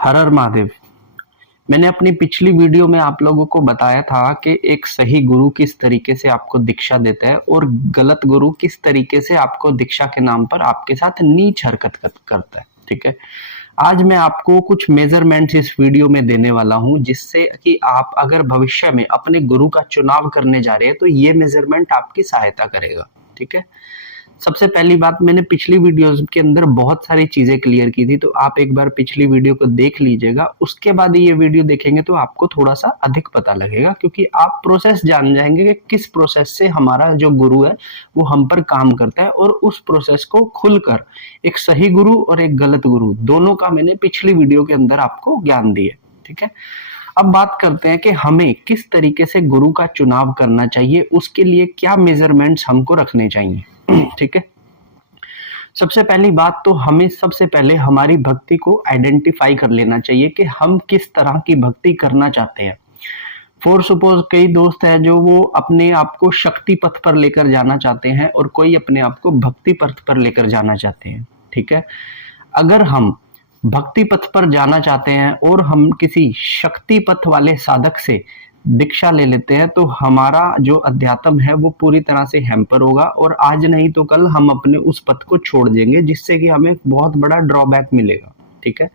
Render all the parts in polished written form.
हर हर महादेव। मैंने अपनी पिछली वीडियो में आप लोगों को बताया था कि एक सही गुरु किस तरीके से आपको दीक्षा देता है और गलत गुरु किस तरीके से आपको दीक्षा के नाम पर आपके साथ नीच हरकत करता है। ठीक है, आज मैं आपको कुछ मेजरमेंट्स इस वीडियो में देने वाला हूं जिससे कि आप अगर भविष्य में अपने गुरु का चुनाव करने जा रहे हैं तो ये मेजरमेंट आपकी सहायता करेगा। ठीक है, सबसे पहली बात, मैंने पिछली वीडियोस के अंदर बहुत सारी चीजें क्लियर की थी, तो आप एक बार पिछली वीडियो को देख लीजिएगा। उसके बाद ये वीडियो देखेंगे तो आपको थोड़ा सा अधिक पता लगेगा, क्योंकि आप प्रोसेस जान जाएंगे कि किस प्रोसेस से हमारा जो गुरु है वो हम पर काम करता है, और उस प्रोसेस को खुलकर एक सही गुरु और एक गलत गुरु दोनों का मैंने पिछली वीडियो के अंदर आपको ज्ञान दिया। ठीक है, अब बात करते हैं कि हमें किस तरीके से गुरु का चुनाव करना चाहिए, उसके लिए क्या मेजरमेंट्स हमको रखने चाहिए। ठीक है, सबसे पहली बात तो हमें सबसे पहले हमारी भक्ति को आइडेंटिफाई कर लेना चाहिए कि हम किस तरह की भक्ति करना चाहते हैं। फॉर सपोज कई दोस्त हैं जो वो अपने आप को शक्ति पथ पर लेकर जाना चाहते हैं और कोई अपने आप को भक्ति पथ पर लेकर जाना चाहते हैं। ठीक है, अगर हम भक्ति पथ पर जाना चाहते हैं और हम किसी शक्ति पथ वाले साधक से दीक्षा ले लेते हैं तो हमारा जो अध्यात्म है वो पूरी तरह से हैम्पर होगा, और आज नहीं तो कल हम अपने उस पथ को छोड़ देंगे, जिससे कि हमें बहुत बड़ा ड्रॉबैक मिलेगा। ठीक है,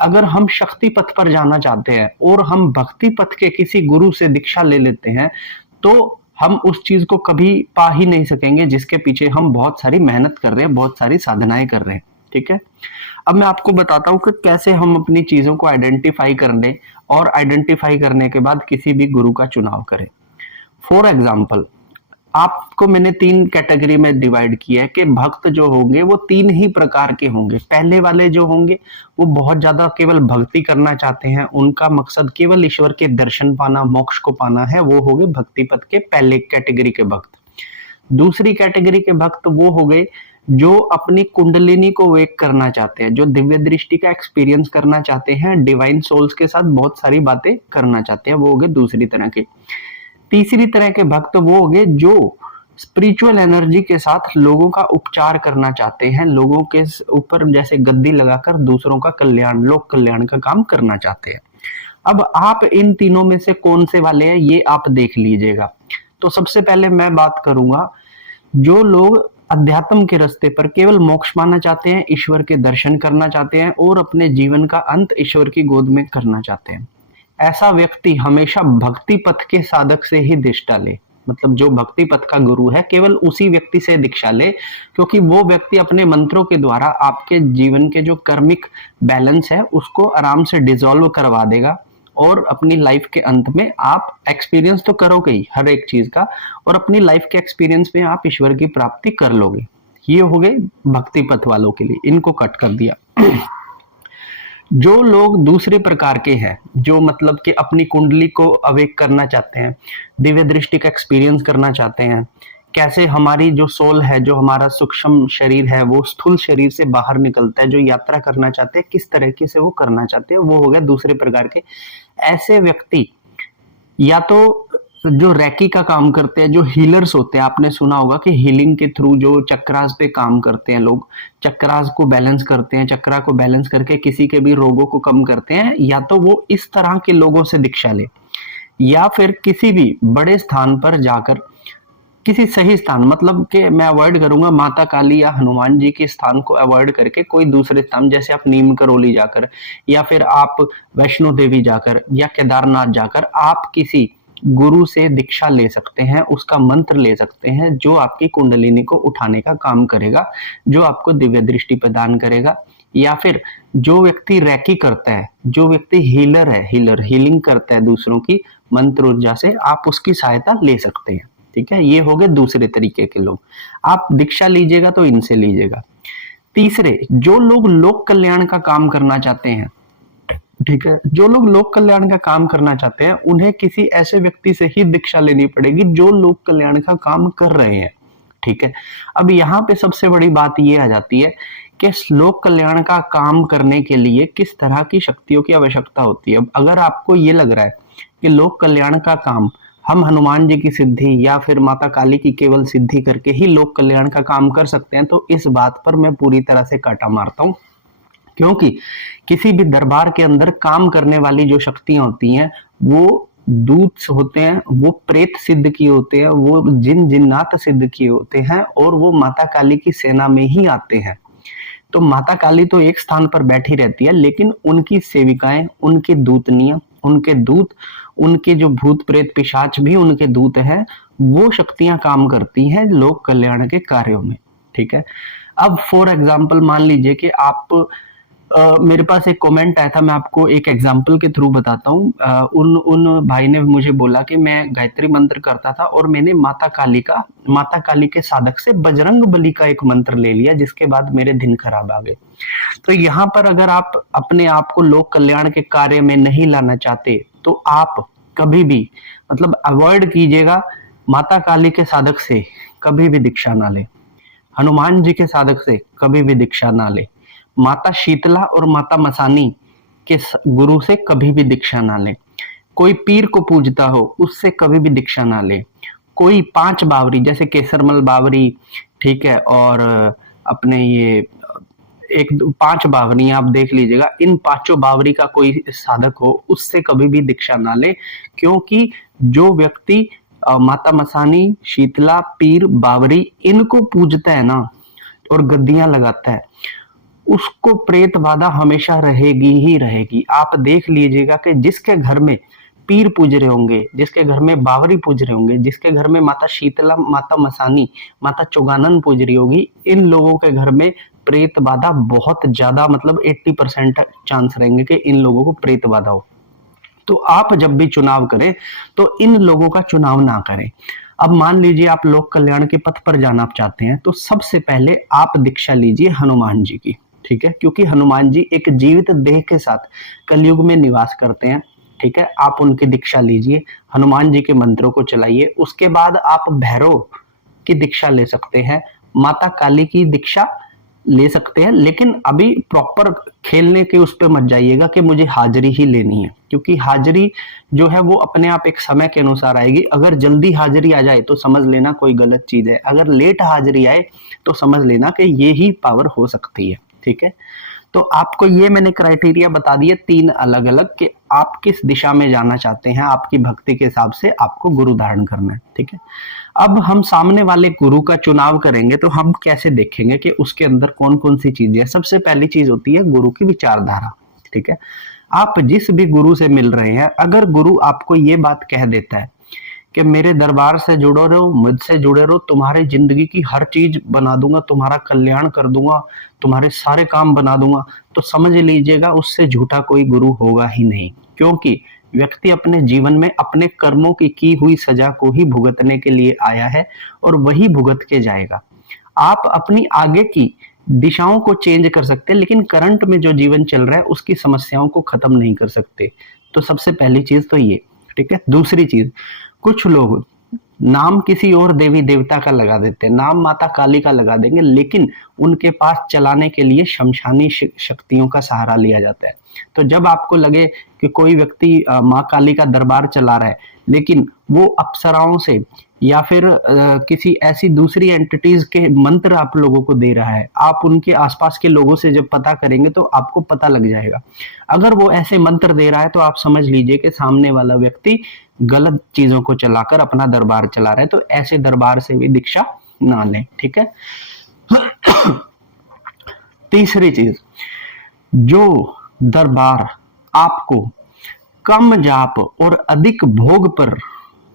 अगर हम शक्ति पथ पर जाना चाहते हैं और हम भक्ति पथ के किसी गुरु से दीक्षा ले लेते हैं तो हम उस चीज को कभी पा ही नहीं सकेंगे जिसके पीछे हम बहुत सारी मेहनत कर रहे हैं, बहुत सारी साधनाएं कर रहे हैं। ठीक है, अब मैं आपको बताता हूँ कि कैसे हम अपनी चीजों को आइडेंटिफाई कर लें और आइडेंटिफाई करने के बाद किसी भी गुरु का चुनाव करें। फॉर एग्जाम्पल, आपको मैंने 3 कैटेगरी में डिवाइड किया है कि भक्त जो होंगे वो 3 ही प्रकार के होंगे। पहले वाले जो होंगे वो बहुत ज्यादा केवल भक्ति करना चाहते हैं, उनका मकसद केवल ईश्वर के दर्शन पाना, मोक्ष को पाना है, वो हो गए भक्ति पथ के पहले कैटेगरी के भक्त। दूसरी कैटेगरी के भक्त वो हो गए जो अपनी कुंडलिनी को वेक करना चाहते हैं, जो दिव्य दृष्टि का एक्सपीरियंस करना चाहते हैं, डिवाइन सोल्स के साथ बहुत सारी बातें करना चाहते हैं, वो हो गए दूसरी तरह के। तीसरी तरह के भक्त वो हो गए जो स्पिरिचुअल एनर्जी के साथ लोगों का उपचार करना चाहते हैं, लोगों के ऊपर जैसे गद्दी लगाकर दूसरों का कल्याण, लोक कल्याण का काम करना चाहते हैं। अब आप इन तीनों में से कौन से वाले हैं ये आप देख लीजिएगा। तो सबसे पहले मैं बात करूंगा जो लोग अध्यात्म के रास्ते पर केवल मोक्ष पाना चाहते हैं, ईश्वर के दर्शन करना चाहते हैं और अपने जीवन का अंत ईश्वर की गोद में करना चाहते हैं। ऐसा व्यक्ति हमेशा भक्ति पथ के साधक से ही दीक्षा ले, मतलब जो भक्ति पथ का गुरु है केवल उसी व्यक्ति से दीक्षा ले, क्योंकि वो व्यक्ति अपने मंत्रों के द्वारा आपके जीवन के जो कर्मिक बैलेंस है उसको आराम से डिसॉल्व करवा देगा, और अपनी लाइफ के अंत में आप एक्सपीरियंस तो करोगे ही हर एक चीज का, और अपनी लाइफ के एक्सपीरियंस में आप ईश्वर की प्राप्ति कर लोगे। ये हो गए भक्ति पथ वालों के लिए, इनको कट कर दिया। जो लोग दूसरे प्रकार के हैं, जो मतलब कि अपनी कुंडली को अवेक करना चाहते हैं, दिव्य दृष्टि का एक्सपीरियंस करना चाहते हैं, कैसे हमारी जो सोल है, जो हमारा सूक्ष्म शरीर है वो स्थूल शरीर से बाहर निकलता है, जो यात्रा करना चाहते हैं, किस तरीके से वो करना चाहते हैं, वो हो गया दूसरे प्रकार के। ऐसे व्यक्ति या तो जो रैकी का काम करते हैं, जो हीलर्स होते हैं, आपने सुना होगा कि हीलिंग के थ्रू जो चक्रास पे काम करते हैं लोग, चक्रास को बैलेंस करते हैं, चक्रा को बैलेंस करके किसी के भी रोगों को कम करते हैं, या तो वो इस तरह के लोगों से दीक्षा ले, या फिर किसी भी बड़े स्थान पर जाकर, किसी सही स्थान, मतलब कि मैं अवॉइड करूंगा माता काली या हनुमान जी के स्थान को अवॉइड करके कोई दूसरे स्थान, जैसे आप नीम करोली जाकर, या फिर आप वैष्णो देवी जाकर, या केदारनाथ जाकर आप किसी गुरु से दीक्षा ले सकते हैं, उसका मंत्र ले सकते हैं जो आपकी कुंडलिनी को उठाने का काम करेगा, जो आपको दिव्य दृष्टि प्रदान करेगा। या फिर जो व्यक्ति रैकी करता है, जो व्यक्ति हीलर है, हीलिंग करता है दूसरों की मंत्र ऊर्जा से, आप उसकी सहायता ले सकते हैं। ठीक है, ये हो गए दूसरे तरीके के लोग, आप दीक्षा लीजिएगा तो इनसे लीजिएगा। तीसरे, जो लोग लोक कल्याण का काम करना चाहते हैं, ठीक है, जो लोग लोक कल्याण का काम करना चाहते हैं उन्हें किसी ऐसे व्यक्ति से ही दीक्षा लेनी पड़ेगी जो लोक कल्याण का काम कर रहे हैं। ठीक है, अब यहाँ पे सबसे बड़ी बात ये आ जाती है कि लोक कल्याण का काम करने के लिए किस तरह की शक्तियों की आवश्यकता होती है। अब अगर आपको ये लग रहा है कि लोक कल्याण का काम हम हनुमान जी की सिद्धि या फिर माता काली की केवल सिद्धि करके ही लोक कल्याण का काम कर सकते हैं, तो इस बात पर मैं पूरी तरह से काटा मारता हूँ, क्योंकि किसी भी दरबार के अंदर काम करने वाली जो शक्तियां होती हैं वो दूत होते हैं, वो प्रेत सिद्ध किए होते हैं, वो जिन जिन्नात सिद्ध किए होते हैं और वो माता काली की सेना में ही आते हैं। तो माता काली तो एक स्थान पर बैठी रहती है, लेकिन उनकी सेविकाएं, उनकी दूतनियां, उनके दूत, उनके जो भूत प्रेत पिशाच भी उनके दूत हैं, वो शक्तियां काम करती हैं लोक कल्याण के कार्यों में। ठीक है। अब फॉर एग्जाम्पल मान लीजिए कि आप मेरे पास एक कमेंट आया था, मैं आपको एक एग्जांपल के थ्रू बताता हूँ। उन भाई ने मुझे बोला कि मैं गायत्री मंत्र करता था और मैंने माता काली के साधक से बजरंग बली का एक मंत्र ले लिया, जिसके बाद मेरे दिन खराब आ गए। तो यहाँ पर अगर आप अपने आप को लोक कल्याण के कार्य में नहीं लाना चाहते तो आप कभी भी मतलब अवॉइड कीजिएगा, माता काली के साधक से कभी भी दीक्षा ना ले, हनुमान जी के साधक से कभी भी दीक्षा ना ले, माता शीतला और माता मसानी के गुरु से कभी भी दीक्षा ना ले, कोई पीर को पूजता हो उससे कभी भी दीक्षा ना ले, कोई 5 बावरी जैसे केसरमल बावरी, ठीक है, और अपने ये 5 बावरी आप देख लीजिएगा, इन 5 बावरी का कोई साधक हो उससे कभी भी दीक्षा ना ले। क्योंकि जो व्यक्ति माता मसानी, शीतला, पीर, बावरी इनको पूजता है ना और गद्दियां लगाता है, उसको प्रेत बाधा हमेशा रहेगी ही रहेगी। आप देख लीजिएगा कि जिसके घर में पीर पूज रहे होंगे, जिसके घर में बावरी पूज रहे होंगे, जिसके घर में माता शीतला, माता मसानी, माता चौगानन पूज रही होगी, इन लोगों के घर में प्रेत बाधा बहुत ज्यादा, मतलब 80% चांस रहेंगे कि इन लोगों को प्रेत बाधा हो। तो आप जब भी चुनाव करें तो इन लोगों का चुनाव ना करें। अब मान लीजिए आप लोक कल्याण के पथ पर जाना चाहते हैं तो सबसे पहले आप दीक्षा लीजिए हनुमान जी की। ठीक है, क्योंकि हनुमान जी एक जीवित देह के साथ कलयुग में निवास करते हैं। ठीक है, आप उनकी दीक्षा लीजिए, हनुमान जी के मंत्रों को चलाइए। उसके बाद आप भैरव की दीक्षा ले सकते हैं, माता काली की दीक्षा ले सकते हैं, लेकिन अभी प्रॉपर खेलने के उस पर मत जाइएगा कि मुझे हाजिरी ही लेनी है, क्योंकि हाजिरी जो है वो अपने आप एक समय के अनुसार आएगी। अगर जल्दी हाजिरी आ जाए तो समझ लेना कोई गलत चीज है, अगर लेट हाजिरी आए तो समझ लेना कि ये ही पावर हो सकती है। ठीक है, तो आपको ये मैंने क्राइटेरिया बता दिए 3 अलग अलग कि आप किस दिशा में जाना चाहते हैं, आपकी भक्ति के हिसाब से आपको गुरु धारण करना है। ठीक है, अब हम सामने वाले गुरु का चुनाव करेंगे तो हम कैसे देखेंगे कि उसके अंदर कौन कौन सी चीजें हैं। सबसे पहली चीज होती है गुरु की विचारधारा। ठीक है, आप जिस भी गुरु से मिल रहे हैं, अगर गुरु आपको ये बात कह देता है कि मेरे दरबार से जुड़ो रहो, मुझसे जुड़े रहो, तुम्हारी जिंदगी की हर चीज बना दूंगा, तुम्हारा कल्याण कर दूंगा, तुम्हारे सारे काम बना दूंगा, तो समझ लीजिएगा उससे झूठा कोई गुरु होगा ही नहीं। क्योंकि व्यक्ति अपने जीवन में अपने कर्मों की हुई सजा को ही भुगतने के लिए आया है और वही भुगत के जाएगा। आप अपनी आगे की दिशाओं को चेंज कर सकते हैं, लेकिन करंट में जो जीवन चल रहा है उसकी समस्याओं को खत्म नहीं कर सकते। तो सबसे पहली चीज तो ये। ठीक है, दूसरी चीज, कुछ लोग नाम किसी और देवी देवता का लगा देते हैं, नाम माता काली का लगा देंगे, लेकिन उनके पास चलाने के लिए शमशानी शक्तियों का सहारा लिया जाता है। तो जब आपको लगे कि कोई व्यक्ति माँ काली का दरबार चला रहा है, लेकिन वो अप्सराओं से या फिर किसी ऐसी दूसरी एंटिटीज के मंत्र आप लोगों को दे रहा है, आप उनके आसपास के लोगों से जब पता करेंगे तो आपको पता लग जाएगा। अगर वो ऐसे मंत्र दे रहा है तो आप समझ लीजिए कि सामने वाला व्यक्ति गलत चीजों को चलाकर अपना दरबार चला रहा है। तो ऐसे दरबार से भी दीक्षा ना लें। ठीक है, तीसरी चीज, जो दरबार आपको कम जाप और अधिक भोग पर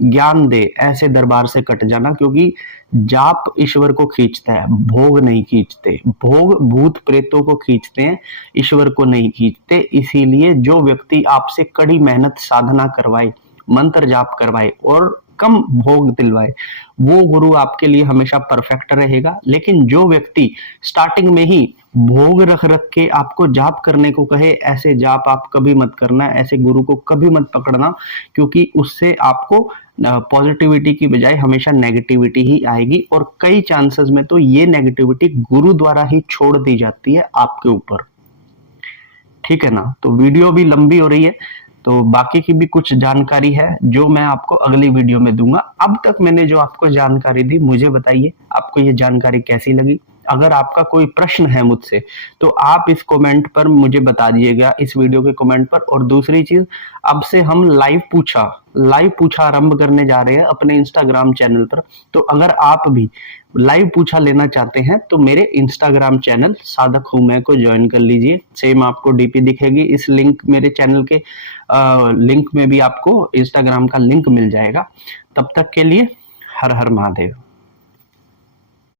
ज्ञान दे, ऐसे दरबार से कट जाना। क्योंकि जाप ईश्वर को खींचता है, भोग नहीं खींचते। भोग भूत प्रेतों को खींचते हैं, ईश्वर को नहीं खींचते। इसीलिए जो व्यक्ति आपसे कड़ी मेहनत साधना करवाए, मंत्र जाप करवाए और कम भोग दिलवाए, वो गुरु आपके लिए हमेशा परफेक्ट रहेगा। लेकिन जो व्यक्ति स्टार्टिंग में ही भोग रख रख के आपको जाप करने को कहे, ऐसे जाप आप कभी मत करना, ऐसे गुरु को कभी मत पकड़ना, क्योंकि उससे आपको पॉजिटिविटी की बजाय हमेशा नेगेटिविटी ही आएगी। और कई चांसेस में तो ये नेगेटिविटी गुरु द्वारा ही छोड़ दी जाती है आपके ऊपर। ठीक है ना, तो वीडियो भी लंबी हो रही है, तो बाकी की भी कुछ जानकारी है जो मैं आपको अगली वीडियो में दूंगा। अब तक मैंने जो आपको जानकारी दी, मुझे बताइए आपको ये जानकारी कैसी लगी। अगर आपका कोई प्रश्न है मुझसे तो आप इस कमेंट पर मुझे बता दीजिएगा, इस वीडियो के कमेंट पर। और दूसरी चीज, अब से हम लाइव पूछा आरंभ करने जा रहे हैं अपने इंस्टाग्राम चैनल पर। तो अगर आप भी लाइव पूछा लेना चाहते हैं तो मेरे इंस्टाग्राम चैनल साधक हूं मैं को ज्वाइन कर लीजिए। सेम आपको डीपी दिखेगी, इस लिंक मेरे चैनल के लिंक में भी आपको इंस्टाग्राम का लिंक मिल जाएगा। तब तक के लिए हर हर महादेव।